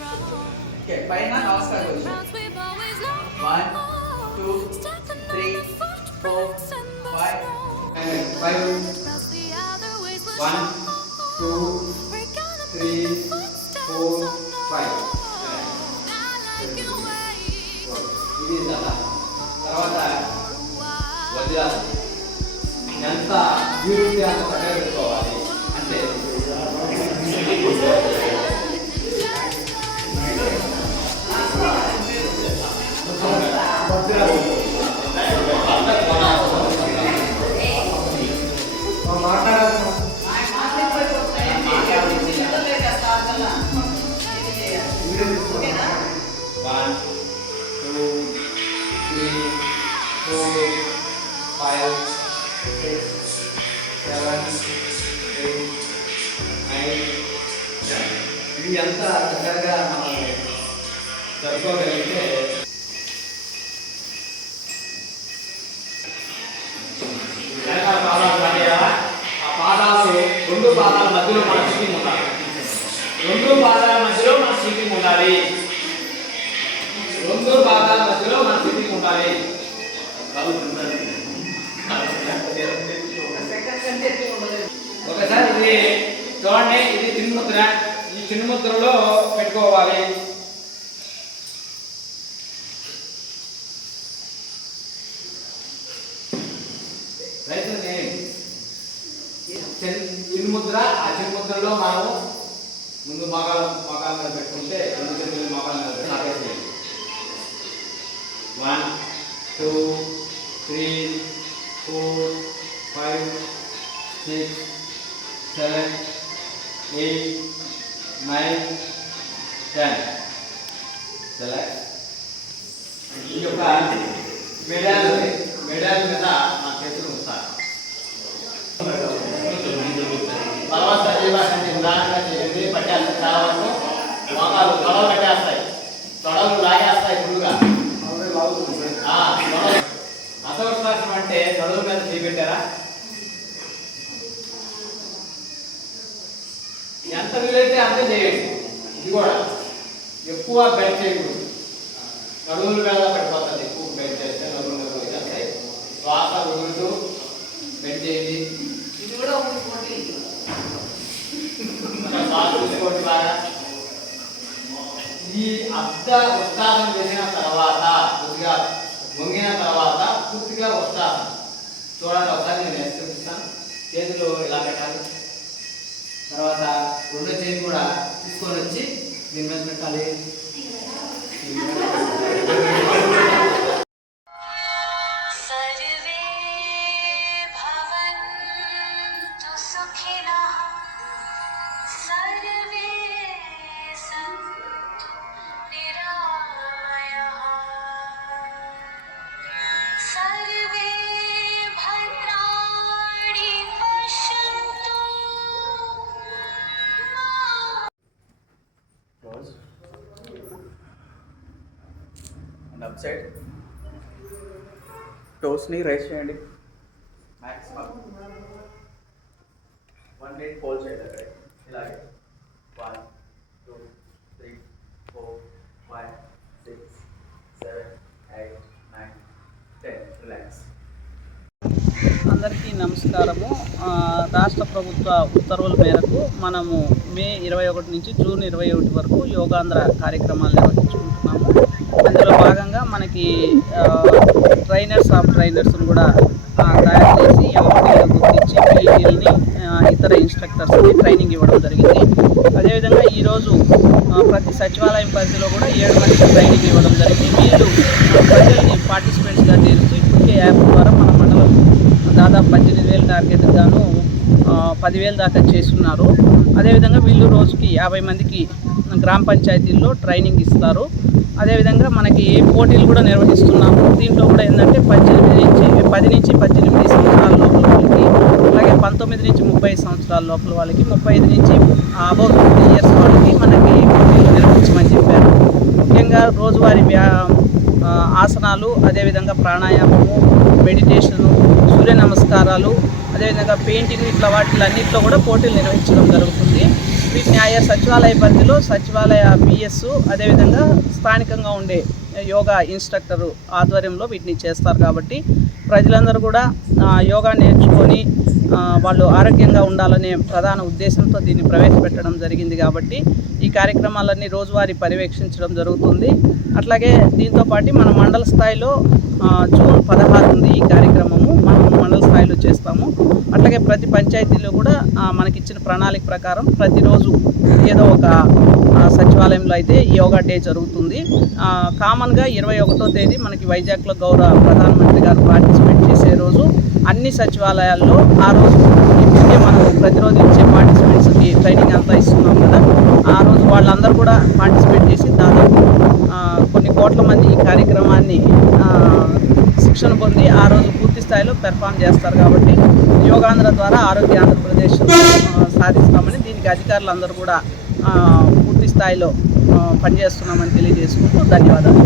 Okay, పైన నమస్కారం కొద్దిగా. 1 2 3 4 5 5 1 2 3 4 5 ఇది తర్వాత వదిలాలి. ఎంత యూనిటీ అంత చక్కగా పెట్టుకోవాలి అంటే ఇది ఎంత దగ్గరగా మనం జరుపుకోగలిగితే ఆ పాదాలు రెండు పాదాల మధ్యలో మన సీటింగ్ ఉండాలి. రెండు పాదాల మధ్యలో మన సీటింగ్ ఉండాలి. రెండు పాదాల మధ్యలో మన సీటింగ్ ఉండాలి. ఒకసారి ఇది చూడండి, ఇది చిన్ముద్ర. ఈ చిన్ముద్రలో పెట్టుకోవాలి. చిన్ముద్ర, ఆ చిన్ముద్రలో మనము ముందు మగాల మీద పెట్టుకుంటే రెండు చేతులు మగాల మీద పెట్టి నాకేసేయాలి. 1 2 3 4 5 6 7 8 9 10. ఈ యొక్క మెడాల్ మీద నా చేతులు ఉంచాలి. తర్వాత ఉదాహరణగా చేయండి. పట్టేస్తాయి, చాలా వరకు మోకాలు తొడలు కట్టేస్తాయి, తొడలు లాగేస్తాయి ఫుల్గా. అసోత్సాసం అంటే తొడల మీద చేపెట్టారా? ఎంత వీలైతే అంతే చేయండి. ఇది కూడా ఎక్కువ బెండ్ చేయకూడదు. నడువుల మీద పడిపోతుంది. ఎక్కువ బెండ్ చేస్తే నడువుల మీద పడిపోతాయి. శ్వాస వదులుతూ బెండ్ చేయండి. ఇది కూడా చూసుకోండి బాగా. ఈ అర్ధ ఉత్సాహం చేసిన తర్వాత కొద్దిగా వంగిన తర్వాత పూర్తిగా ఉత్సాహం చూడండి. ఒకసారి నేను వేసి చూపిస్తాను. చేతులు ఇలా పెట్టాలి. తర్వాత రెండో చేతి కూడా తీసుకొని వచ్చి దీని మీద పెట్టాలి. అప్సైడ్ టోస్ని రైస్ చేయండి. మ్యాక్సిమం 1 మినిట్ హోల్డ్ చేయండి. అక్కడ ఇలాగే 1 2 3 4 5 6 7 8 9 10. రిలాక్స్. అందరికీ నమస్కారము. రాష్ట్ర ప్రభుత్వ ఉత్తర్వుల మేరకు మనము మే 21 నుంచి జూన్ 21 వరకు యోగాంధ్ర కార్యక్రమాలు నిర్వహించుకుంటున్నాము. అందులో భాగంగా మనకి ట్రైనర్స్ని కూడా తయారు చేసి ఎంఓటీగా గుర్తించి పీఈటీలని ఇతర ఇన్స్ట్రక్టర్స్ని ట్రైనింగ్ ఇవ్వడం జరిగింది. అదేవిధంగా ఈరోజు ప్రతి సచివాలయం పరిధిలో కూడా 7 మందికి ట్రైనింగ్ ఇవ్వడం జరిగింది. వీళ్ళు ప్రజల్ని పార్టిసిపెంట్స్గా చేర్చి ఇప్పటికే యాప్ ద్వారా మన మండలం దాదాపు 18,000 టార్గెట్ గాను 10,000 దాకా చేస్తున్నారు. అదేవిధంగా వీళ్ళు రోజుకి 50 మందికి గ్రామ పంచాయతీల్లో ట్రైనింగ్ ఇస్తారు. అదేవిధంగా మనకి పోటీలు కూడా నిర్వహిస్తున్నాము. దీంట్లో కూడా ఏంటంటే 10 నుంచి 18 సంవత్సరాల లోపల వాళ్ళకి, అలాగే 19 నుంచి 30 సంవత్సరాల లోపల వాళ్ళకి, 35 నుంచి అబౌవ్ 50 ఇయర్స్ వాళ్ళకి మనకి పోటీలు నిర్వహించమని చెప్పారు. ముఖ్యంగా రోజువారీ ఆసనాలు, అదేవిధంగా ప్రాణాయామము, మెడిటేషను, సూర్య నమస్కారాలు, అదేవిధంగా పెయింటింగ్, ఇట్లా వాటిలన్నింటిలో కూడా పోటీలు నిర్వహించడం జరుగుతుంది. వీటిని ఆయా సచివాలయ పరిధిలో సచివాలయ పిఎస్ అదేవిధంగా స్థానికంగా ఉండే యోగా ఇన్స్ట్రక్టర్ ఆధ్వర్యంలో వీటిని చేస్తారు. కాబట్టి ప్రజలందరూ కూడా యోగా నేర్చుకొని వాళ్ళు ఆరోగ్యంగా ఉండాలనే ప్రధాన ఉద్దేశంతో దీన్ని ప్రవేశపెట్టడం జరిగింది. కాబట్టి ఈ కార్యక్రమాలన్నీ రోజువారీ పర్యవేక్షించడం జరుగుతుంది. అట్లాగే దీంతోపాటు మన మండల స్థాయిలో జూన్ 16 ఉంది ఈ కార్యక్రమము, మనం మండల స్థాయిలో చేస్తాము. అట్లాగే ప్రతి పంచాయతీలో కూడా మనకిచ్చిన ప్రణాళిక ప్రకారం ప్రతిరోజు ఏదో ఒక సచివాలయంలో అయితే యోగా డే జరుగుతుంది. కామన్గా 21వ తేదీ మనకి వైజాగ్లో గౌరవ ప్రధానమంత్రి గారు పార్టిసిపేట్ చేసే రోజు అన్ని సచివాలయాల్లో ఆ రోజు ఇప్పటికే మనం ప్రతిరోజు ఇచ్చే పార్టిసిపెంట్స్కి ట్రైనింగ్ అంతా ఇస్తున్నాం కదా, ఆ రోజు వాళ్ళందరూ కూడా పార్టిసిపేట్ చేసి దాదాపు కొన్ని కోట్ల మంది ఈ కార్యక్రమాన్ని శిక్షణ పొంది ఆ రోజు పూర్తి స్థాయిలో పెర్ఫామ్ చేస్తారు. కాబట్టి యోగాంధ్ర ద్వారా ఆరోగ్య ఆంధ్రప్రదేశ్ సాధిస్తామని దీనికి అధికారులందరూ కూడా పూర్తి స్థాయిలో పనిచేస్తున్నామని తెలియజేసుకుంటూ ధన్యవాదాలు.